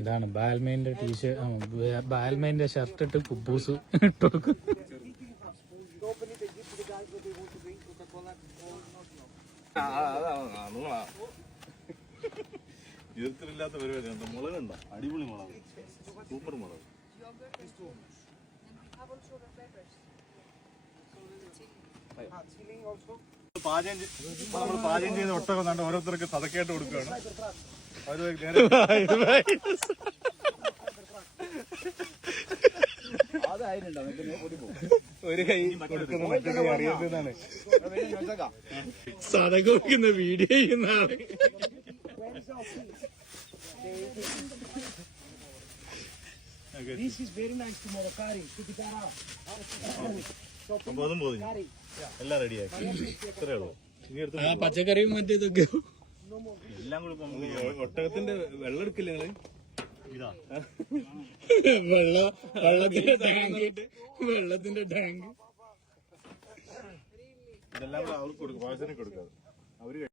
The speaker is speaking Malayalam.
ഇതാണ് ബാൽമൈന്റെ ടീഷർട്ട്, ബാൽമൈന്റെ ഷർട്ട് ഇട്ട് കുബൂസ് ഇട്ട് കൊടുക്കും. ഈർക്കലില്ലാത്ത പരിപാടിയുണ്ട്. മുളകുണ്ടോ? അടിപൊളി മുളക്, സൂപ്പർ മുളക്. നമ്മൾ പാചകം ചെയ്ത ഒട്ടകം കണ്ട് ഓരോരുത്തർക്ക് സതക്കായിട്ട് കൊടുക്കുകയാണ്. ഒരു കൈ കൊടുക്കുന്ന മറ്റേ കൈ അറിയാത്തതാണ്. സതക കൊടുക്കുന്ന വീഡിയോ ചെയ്യുന്ന ആള്. അതും പോയി എല്ലാം റെഡിയാക്കി. ഇത്രയേ ഉള്ളൂ. പച്ചക്കറിയും മറ്റേതൊക്കെ എല്ലാം കൂടി ഒട്ടകത്തിന്റെ വെള്ളം എടുക്കില്ല നിങ്ങള്. വെള്ളത്തിന്റെ ടാങ്ക് ഇതെല്ലാം കൂടെ അവർക്ക് കൊടുക്കും, പാചകത്തിന് കൊടുക്കാതെ അവര്